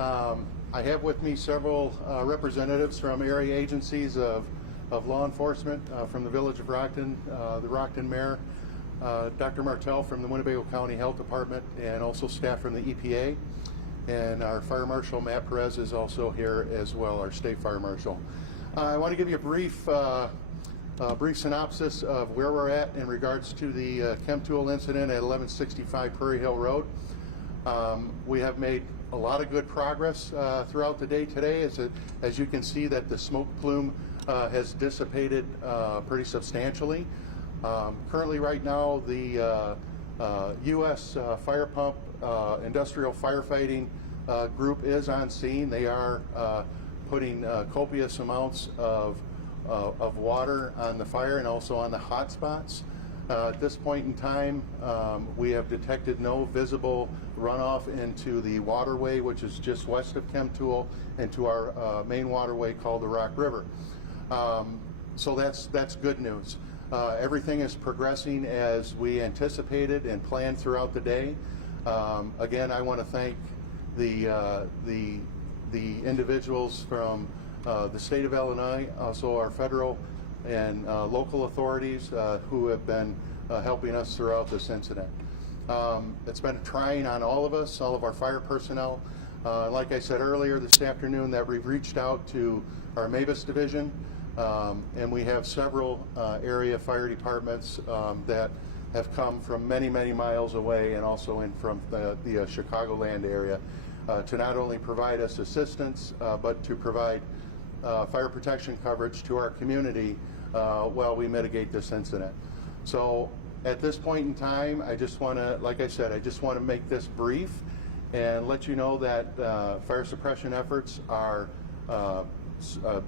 I have with me several representatives from area agencies of law enforcement from the Village of Rockton, the Rockton Mayor, Dr. Martell from the Winnebago County Health Department, and also staff from the EPA. And our Fire Marshal, Matt Perez, is also here as well, our State Fire Marshal. I want to give you a brief synopsis of where we're at in regards to the Chemtool incident at 1165 Prairie Hill Road. We have made a lot of good progress throughout the day today. As you can see, that the smoke plume has dissipated pretty substantially. Currently, right now, the U.S. Fire Pump Industrial Firefighting Group is on scene. They are putting copious amounts of water on the fire and also on the hot spots. At this point in time, we have detected no visible runoff into the waterway, which is just west of Chemtool, into our main waterway called the Rock River. So that's good news. Everything is progressing as we anticipated and planned throughout the day. Again, I want to thank the individuals from the state of Illinois, also our federal and local authorities who have been helping us throughout this incident. It's been trying on all of us, all of our fire personnel. Like I said earlier this afternoon, that we've reached out to our Mavis division, and we have several area fire departments that have come from many, many miles away and also in from the Chicagoland area to not only provide us assistance, but to provide fire protection coverage to our community while we mitigate this incident. So at this point in time, I just want to, like I said, I just want to make this brief and let you know that fire suppression efforts are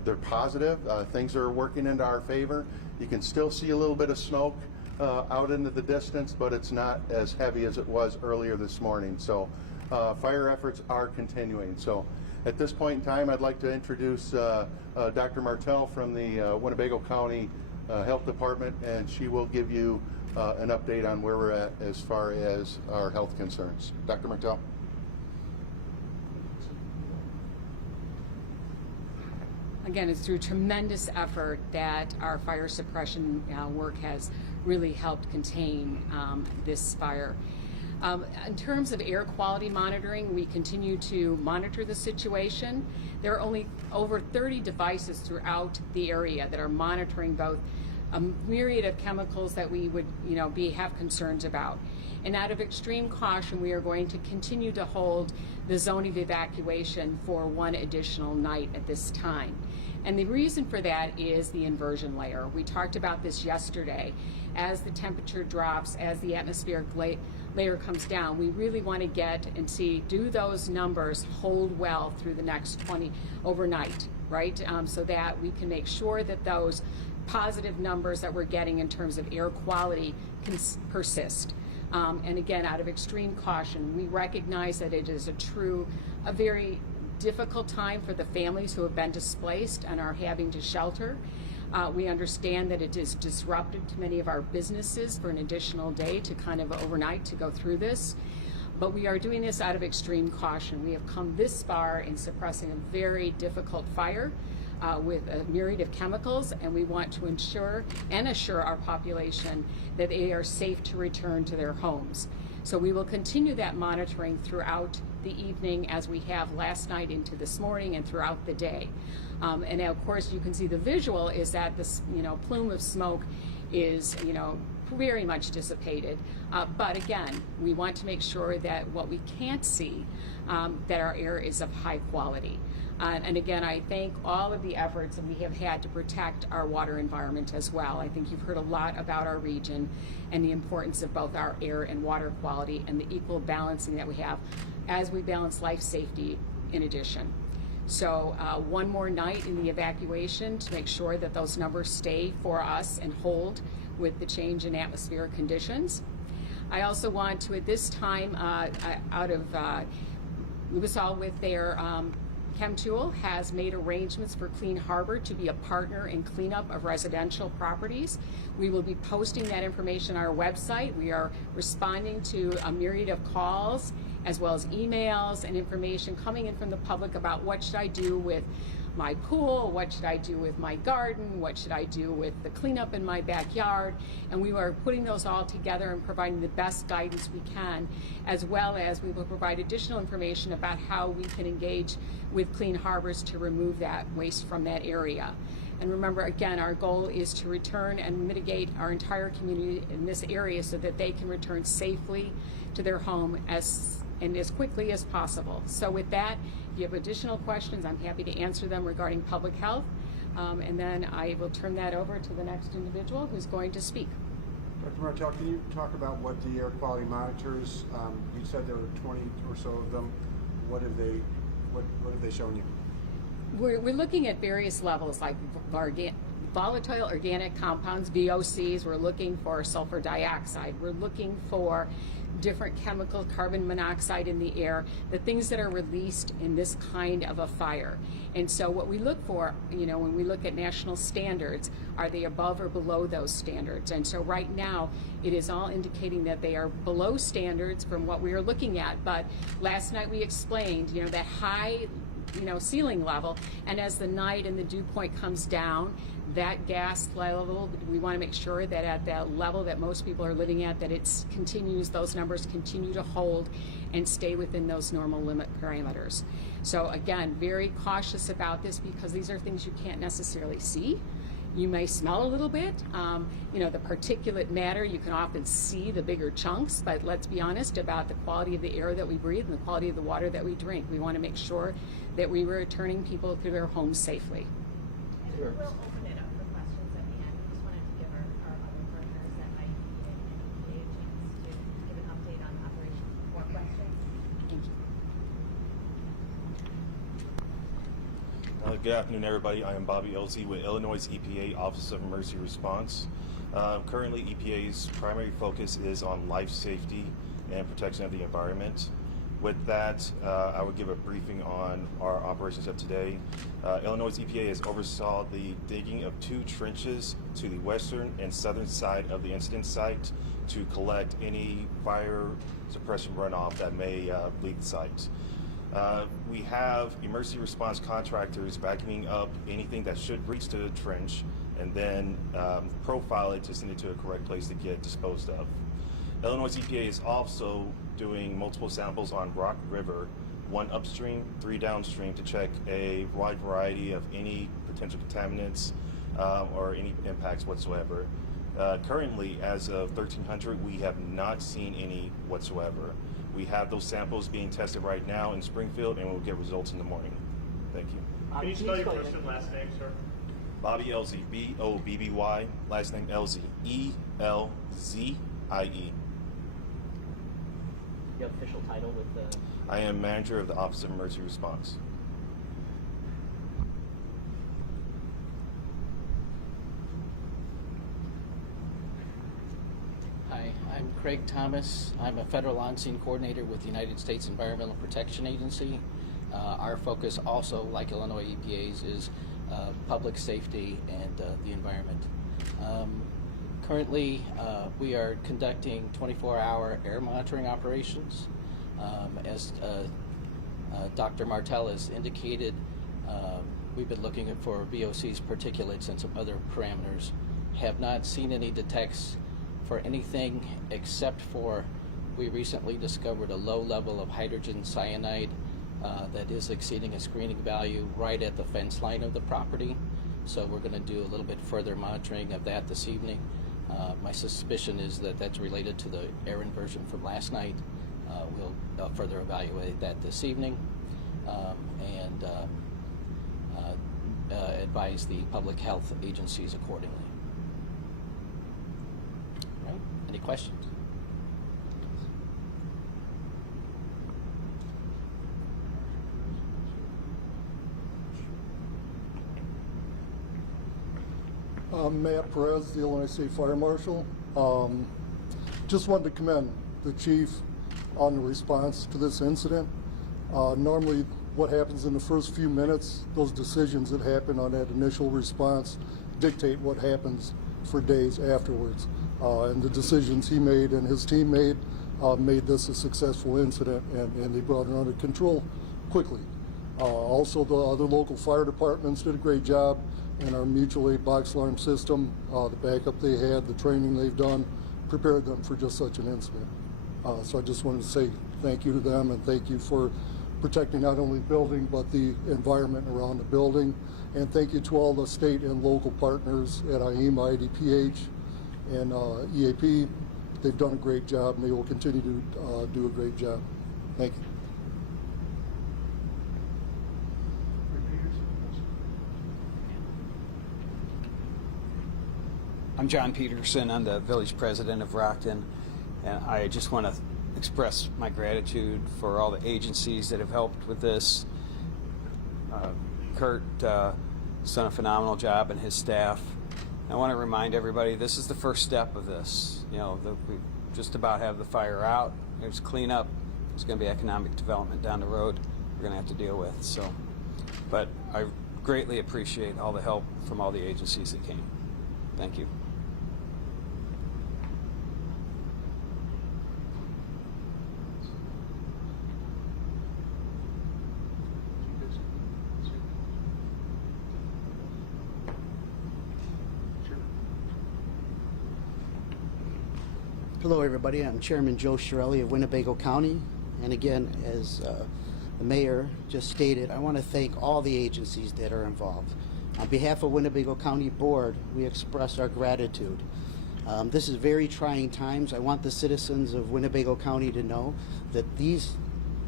they're positive. Things are working into our favor. You can still see a little bit of smoke out into the distance, but it's not as heavy as it was earlier this morning. So fire efforts are continuing. So at this point in time, I'd like to introduce Dr. Martell from the Winnebago County Health Department, and she will give you an update on where we're at as far as our health concerns. Dr. Martell. Again, it's through tremendous effort that our fire suppression work has really helped contain this fire. In terms of air quality monitoring, we continue to monitor the situation. There are only over 30 devices throughout the area that are monitoring both a myriad of chemicals that we would, have concerns about. And out of extreme caution, we are going to continue to hold the zone of evacuation for one additional night at this time. And the reason for that is the inversion layer. We talked about this yesterday. As the temperature drops, as the atmospheric layer comes down, we really want to get and see, do those numbers hold well through the next overnight, right? So that we can make sure that those positive numbers that we're getting in terms of air quality can persist. And again, out of extreme caution, we recognize that it is a very difficult time for the families who have been displaced and are having to shelter. We understand that it is disruptive to many of our businesses for an additional day to kind of overnight to go through this. But we are doing this out of extreme caution. We have come this far in suppressing a very difficult fire with a myriad of chemicals, and we want to ensure and assure our population that they are safe to return to their homes. So we will continue that monitoring throughout the evening as we have last night into this morning and throughout the day. And now, of course, you can see the visual is that this plume of smoke is very much dissipated. But again, we want to make sure that what we can't see, that our air is of high quality. And again, I thank all of the efforts that we have had to protect our water environment as well. I think you've heard a lot about our region and the importance of both our air and water quality and the equal balancing that we have as we balance life safety in addition. So one more night in the evacuation to make sure that those numbers stay for us and hold with the change in atmospheric conditions. I also want to, at this time, Louisville with their Chemtool has made arrangements for Clean Harbor to be a partner in cleanup of residential properties. We will be posting that information on our website. We are responding to a myriad of calls as well as emails and information coming in from the public about what should I do with my pool, what should I do with my garden, what should I do with the cleanup in my backyard, and we are putting those all together and providing the best guidance we can, as well as we will provide additional information about how we can engage with Clean Harbors to remove that waste from that area. And remember, again, our goal is to return and mitigate our entire community in this area so that they can return safely to their home as quickly as possible. So with that, if you have additional questions, I'm happy to answer them regarding public health. And then I will turn that over to the next individual who's going to speak. Dr. Martell, can you talk about what the air quality monitors, you said there were 20 or so of them. What have they shown you? We're looking at various levels like volatile organic compounds, VOCs. We're looking for sulfur dioxide. We're looking for different chemical, carbon monoxide in the air, the things that are released in this kind of a fire. And so what we look for, when we look at national standards, are they above or below those standards? And so right now, it is all indicating that they are below standards from what we are looking at. But last night we explained, that high ceiling level, and as the night and the dew point comes down, that gas level, we want to make sure that at that level that most people are living at, that those numbers continue to hold and stay within those normal limit parameters. So again, very cautious about this because these are things you can't necessarily see. You may smell a little bit. The particulate matter, you can often see the bigger chunks, but let's be honest about the quality of the air that we breathe and the quality of the water that we drink. We want to make sure that we were returning people to their homes safely. Sure. We'll open it up for questions at the end. We just wanted to give our other partners that might be in EPA a chance to give an update on operations. More questions? Thank you. Good afternoon, everybody. I am Bobby Elsie with Illinois EPA Office of Emergency Response. Currently, EPA's primary focus is on life safety and protection of the environment. With that, I will give a briefing on our operations of today. Illinois EPA has oversaw the digging of 2 trenches to the western and southern side of the incident site to collect any fire suppression runoff that may leave the site. We have emergency response contractors vacuuming up anything that should reach the trench and then profile it to send it to a correct place to get disposed of. Illinois EPA is also doing multiple samples on Rock River, 1 upstream, 3 downstream, to check a wide variety of any potential contaminants or any impacts whatsoever. Currently, as of 1300, we have not seen any whatsoever. We have those samples being tested right now in Springfield, and we'll get results in the morning. Thank you. Can you spell your first and last name, sir? Bobby Elsie, B-O-B-B-Y, last name Elsie, E-L-Z-I-E. Your official title with the... I am manager of the Office of Emergency Response. Hi, I'm Craig Thomas. I'm a federal on-scene coordinator with the United States Environmental Protection Agency. Our focus also, like Illinois EPA's, is public safety and the environment. Currently, we are conducting 24-hour air monitoring operations. As Dr. Martell has indicated, we've been looking for VOCs, particulates, and some other parameters. Have not seen any detects for anything except for we recently discovered a low level of hydrogen cyanide that is exceeding a screening value right at the fence line of the property. So we're going to do a little bit further monitoring of that this evening. My suspicion is that that's related to the air inversion from last night. We'll further evaluate that this evening and advise the public health agencies accordingly. All right. Any questions? I'm Matt Perez, the Illinois State Fire Marshal. Just wanted to commend the chief on the response to this incident. Normally what happens in the first few minutes, those decisions that happen on that initial response dictate what happens for days afterwards. And the decisions he made and his team made made this a successful incident, and they brought it under control quickly. Also, the other local fire departments did a great job, and our mutual aid box alarm system, the backup they had, the training they've done, prepared them for just such an incident. So I just wanted to say thank you to them, and thank you for protecting not only the building but the environment around the building. And thank you to all the state and local partners at IEMA, IDPH, and EAP. They've done a great job, and they will continue to do a great job. Thank you. I'm John Peterson. I'm the village president of Rockton, and I just want to express my gratitude for all the agencies that have helped with this. Kurt has done a phenomenal job, and his staff. I want to remind everybody this is the first step of this. You know, we just about have the fire out. There's cleanup. There's going to be economic development down the road we're going to have to deal with. So, but I greatly appreciate all the help from all the agencies that came. Thank you. Hello, everybody. I'm Chairman Joe Shirelli of Winnebago County. And again, as the mayor just stated, I want to thank all the agencies that are involved. On behalf of Winnebago County Board, we express our gratitude. This is very trying times. I want the citizens of Winnebago County to know that these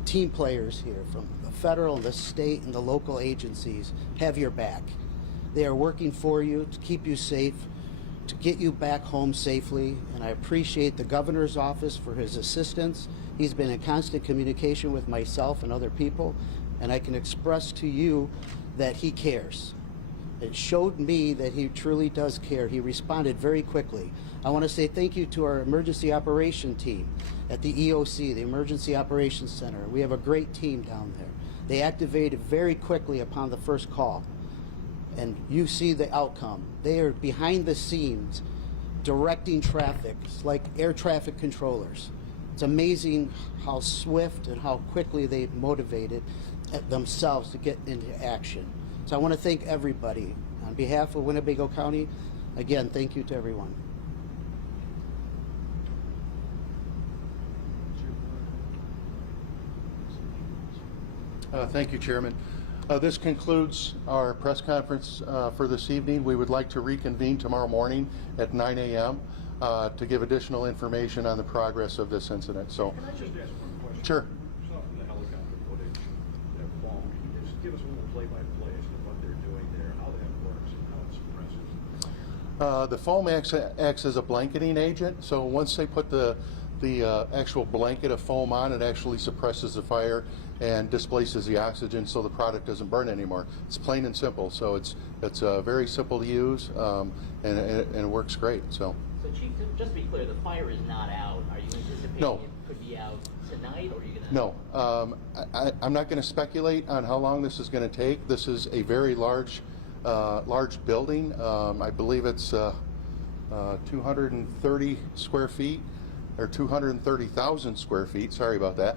team players here from the federal, the state, and the local agencies have your back. They are working for you to keep you safe, to get you back home safely, and I appreciate the governor's office for his assistance. He's been in constant communication with myself and other people, and I can express to you that he cares. It showed me that he truly does care. He responded very quickly. I want to say thank you to our emergency operation team at the EOC, the Emergency Operations Center. We have a great team down there. They activated very quickly upon the first call. And you see the outcome. They are behind the scenes directing traffic like air traffic controllers. It's amazing how swift and how quickly they motivated themselves to get into action. So I want to thank everybody. On behalf of Winnebago County, again, thank you to everyone. Thank you, Chairman. This concludes our press conference for this evening. We would like to reconvene tomorrow morning at 9 a.m. To give additional information on the progress of this incident. So, Can I just ask one question? Sure. Saw from the helicopter footage that fall. Can you just give us a little play-by-play as to what they're doing there, how that works, and how it suppresses? The foam acts as a blanketing agent. So once they put the actual blanket of foam on, it actually suppresses the fire and displaces the oxygen, so the product doesn't burn anymore. It's plain and simple. So it's very simple to use, and it works great. So Chief, just to be clear, the fire is not out. Are you anticipating No. it could be out tonight, or are you going to? No, I'm not going to speculate on how long this is going to take. This is a very large building. I believe it's 230 square feet, or 230,000 square feet. Sorry about that.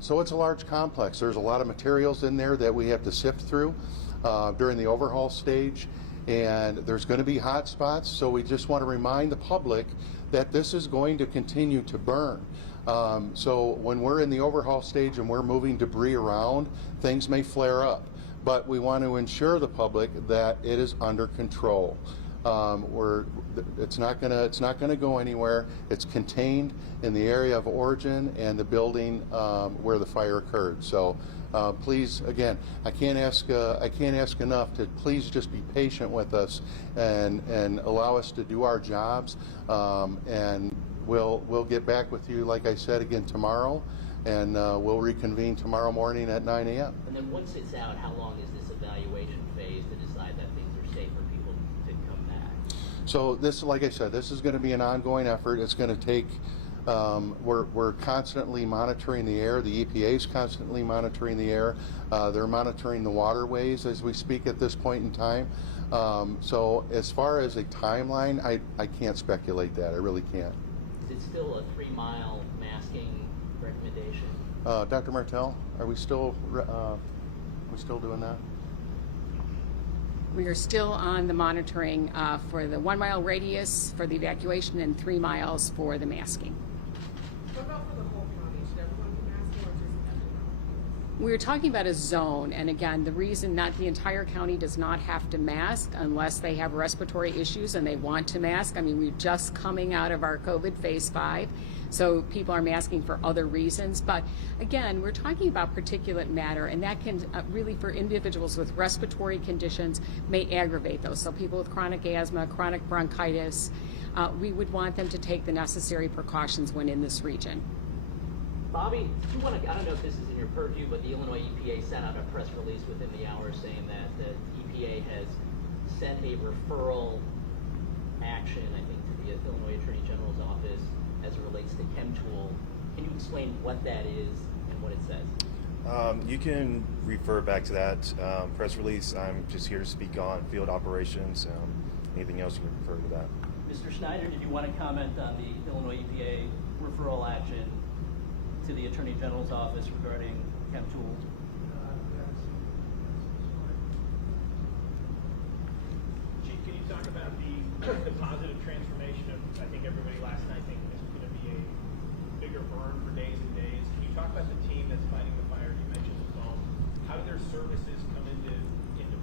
So it's a large complex. There's a lot of materials in there that we have to sift through during the overhaul stage. And there's going to be hot spots, so we just want to remind the public that this is going to continue to burn. So when we're in the overhaul stage and we're moving debris around, things may flare up. But we want to ensure the public that it is under control. It's not gonna go anywhere. It's contained in the area of origin and the building where the fire occurred. So please, again, I can't ask enough to please just be patient with us and allow us to do our jobs. And we'll get back with you, like I said, again tomorrow, and we'll reconvene tomorrow morning at 9 a.m. And then once it's out, how long is this evaluation phase to decide that things are safe for people to come back? So this, like I said, this is going to be an ongoing effort. It's going to take. We're constantly monitoring the air. The EPA is constantly monitoring the air. They're monitoring the waterways as we speak at this point in time. So as far as a timeline, I can't speculate that. I really can't. Is it still a 3-mile masking recommendation? Dr. Martell, are we still doing that? We are still on the monitoring for the 1 mile radius for the evacuation and 3 miles for the masking. What about for the whole county? Should everyone be masking or just everyone? We're talking about a zone, and again, the reason not the entire county does not have to mask unless they have respiratory issues and they want to mask. I mean, we're just coming out of our COVID phase 5, so people are masking for other reasons. But again, we're talking about particulate matter, and that can really, for individuals with respiratory conditions, may aggravate those. So people with chronic asthma, chronic bronchitis, we would want them to take the necessary precautions when in this region. Bobby, do you want to, I don't know if this is in your purview, but the Illinois EPA sent out a press release within the hour saying that the EPA has sent a referral action, I think, to the Illinois Attorney General's office as it relates to Chemtool. Can you explain what that is and what it says? You can refer back to that press release. I'm just here to speak on field operations. Anything else, you can refer to that. Mr. Schneider, did you want to comment on the Illinois EPA referral action to the Attorney General's office regarding Chemtool? Chief, can you talk about the positive transformation of, I think everybody last night thinking this was going to be a bigger burn for days and days. Can you talk about the team that's fighting the fire? You mentioned the phone. How do their services come into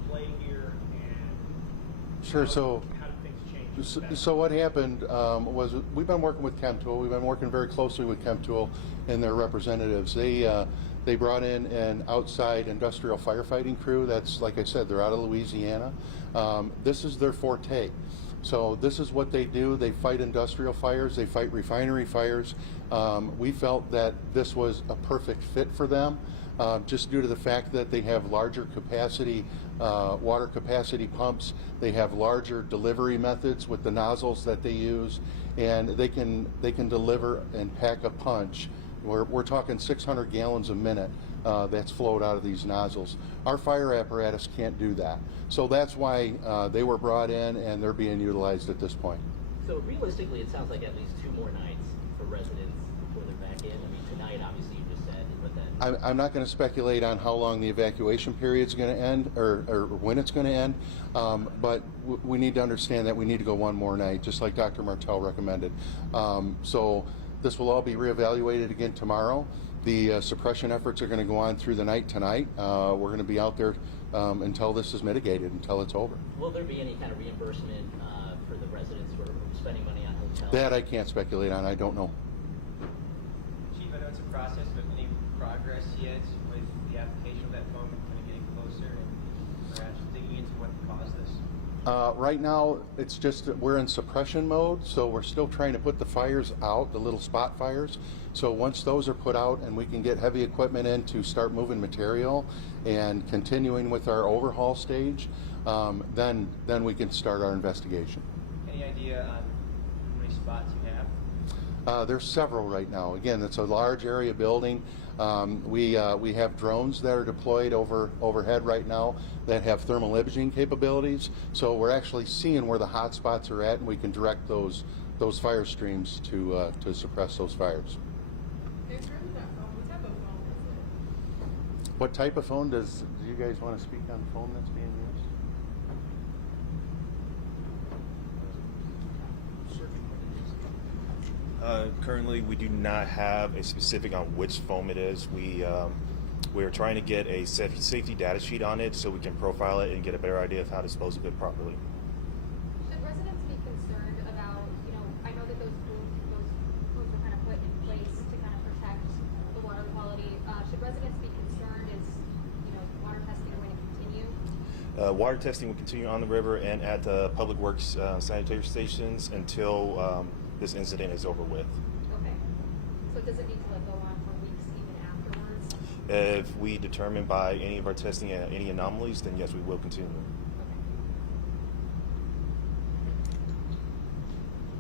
play here? And Sure. So how do things change? So what happened was we've been working with Chemtool. We've been working very closely with Chemtool and their representatives. They brought in an outside industrial firefighting crew. That's, like I said, they're out of Louisiana. This is their forte. So this is what they do. They fight industrial fires. They fight refinery fires. We felt that this was a perfect fit for them, just due to the fact that they have larger capacity water capacity pumps. They have larger delivery methods with the nozzles that they use, and they can deliver and pack a punch. We're talking 600 gallons a minute that's flowed out of these nozzles. Our fire apparatus can't do that. So that's why they were brought in, and they're being utilized at this point. So realistically, it sounds like at least 2 more nights for residents before they're back in. I mean, tonight, obviously, you just said, but then... I'm not going to speculate on how long the evacuation period is going to end, or when it's going to end, but we need to understand that we need to go 1 more night, just like Dr. Martell recommended. So this will all be reevaluated again tomorrow. The suppression efforts are going to go on through the night tonight. We're going to be out there until this is mitigated, until it's over. Will there be any kind of reimbursement for the residents who are spending money on hotels? That I can't speculate on. I don't know. Chief, I know it's a process, but any progress yet with the application of that phone, kind of getting closer and perhaps digging into what caused this? Right now, it's just that we're in suppression mode, so we're still trying to put the fires out, the little spot fires. So once those are put out and we can get heavy equipment in to start moving material and continuing with our overhaul stage, then we can start our investigation. Any idea on how many spots you have? There's several right now. Again, it's a large area building. We have drones that are deployed overhead right now that have thermal imaging capabilities. So we're actually seeing where the hot spots are at, and we can direct those fire streams to suppress those fires. In terms of that phone, what type of phone is it? What type of phone do you guys want to speak on the phone that's being used? Currently, we do not have a specific on which foam it is. We're trying to get a safety data sheet on it so we can profile it and get a better idea of how to dispose of it properly. Should residents be concerned about, I know that those rules are kind of put in place to kind of protect the water quality. Should residents be concerned as, water testing are going to continue? Water testing will continue on the river and at the Public Works sanitary stations until this incident is over with. Okay. So does it need to go on for weeks even afterwards? If we determine by any of our testing any anomalies, then yes, we will continue.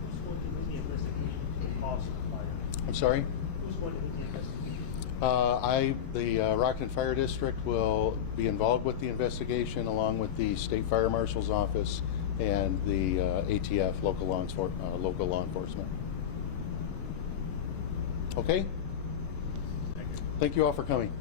Who's going to do the investigation cost of the fire? I'm sorry? Who's going to do the investigation? The Rockton Fire District will be involved with the investigation, along with the State Fire Marshal's Office and the ATF, local law enforcement. Okay? Thank you all for coming.